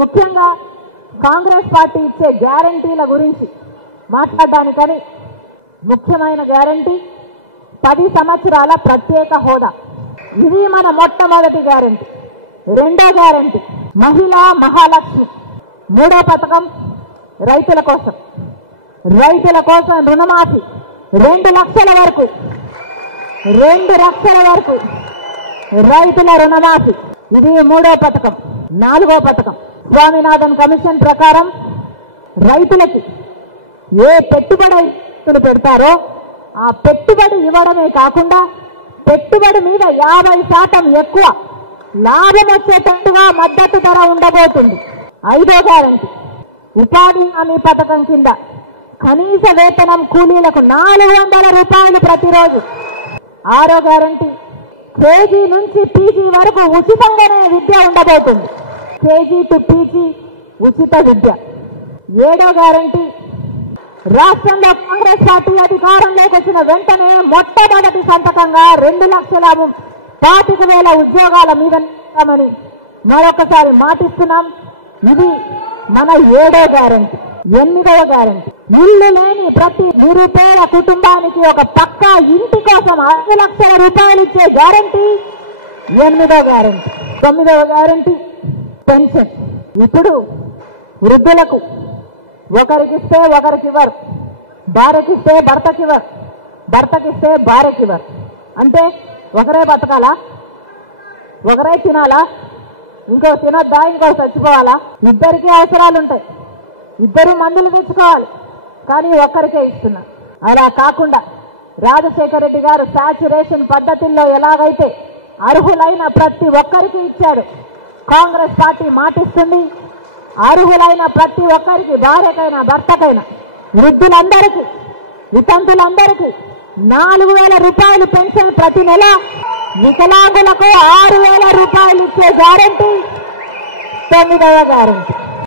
ముఖ్యంగా కాంగ్రెస్ పార్టీ ఇచ్చే గ్యారంటీల గురించి మాట్లాడడానికని ముఖ్యమైన గ్యారంటీ 10 సంవత్సరాల ప్రత్యేక హోదా. ఇది మన మొట్టమొదటి గ్యారంటీ. రెండో గ్యారంటీ మహిళా మహాలక్ష్మి. మూడో పథకం రైతుల కోసం రుణమాఫీ 2 లక్షల వరకు 2 లక్షల వరకు రైతుల రుణమాఫీ. ఇది మూడో పథకం. నాలుగో పథకం స్వామినాథన్ కమిషన్ ప్రకారం రైతులకి ఏ పెట్టుబడులు పెడతారో ఆ పెట్టుబడి ఇవ్వడమే కాకుండా పెట్టుబడి మీద 50% ఎక్కువ లాభం వచ్చేటట్టుగా మద్దతు ధర ఉండబోతుంది. ఐదో గ్యారంటీ ఉపాధి హామీ పథకం కింద కనీస వేతనం కూలీలకు 400 రూపాయలు ప్రతిరోజు. ఆరో గ్యారంటీ కేజీ నుంచి పీజీ వరకు ఉచితంగానే విద్య ఉండబోతుంది. కేజీ టు పీజీ ఉచిత విద్య. ఏడో గ్యారంటీ రాష్ట్రంలో కాంగ్రెస్ పార్టీ అధికారంలోకి వచ్చిన వెంటనే మొట్టమొదటి సంతకంగా 2,25,000 ఉద్యోగాల మీద ఇస్తామని మరొకసారి మాటిస్తున్నాం. ఇది మన 7వ గ్యారంటీ. 8వ గ్యారంటీ ఇల్లు లేని ప్రతి నిరుపేద కుటుంబానికి ఒక పక్కా ఇంటి కోసం 5 లక్షల రూపాయలు ఇచ్చే గ్యారంటీ 8వ గ్యారంటీ. 9వ guarantee pension. ఇప్పుడు వృద్ధులకు ఒకరికిస్తే ఒకరికివ్వరు, భార్యకిస్తే భర్తకివ్వరు, భర్తకిస్తే భార్యకివ్వరు. అంటే ఒకరే బతకాలా, ఒకరే తినాలా, ఇంకో తినొద్దా, ఇంకో చచ్చిపోవాలా? ఇద్దరికీ అవసరాలు ఉంటాయి, ఇద్దరు మందులు తెచ్చుకోవాలి, కానీ ఒక్కరికే ఇస్తున్నా. అలా కాకుండా రాజశేఖర రెడ్డి గారు సాచురేషన్ పద్ధతుల్లో ఎలాగైతే అర్హులైన ప్రతి ఒక్కరికి ఇచ్చాడు, కాంగ్రెస్ పార్టీ మాటిస్తుంది. అర్హులైన ప్రతి ఒక్కరికి, భార్యకైనా భర్తకైనా, వృద్ధులందరికీ, వితంతులందరికీ 4,000 రూపాయలు పెన్షన్ ప్రతి నెల, వికలాంగులకు 6,000 రూపాయలు ఇచ్చే గ్యారంటీ 9వ గ్యారంటీ.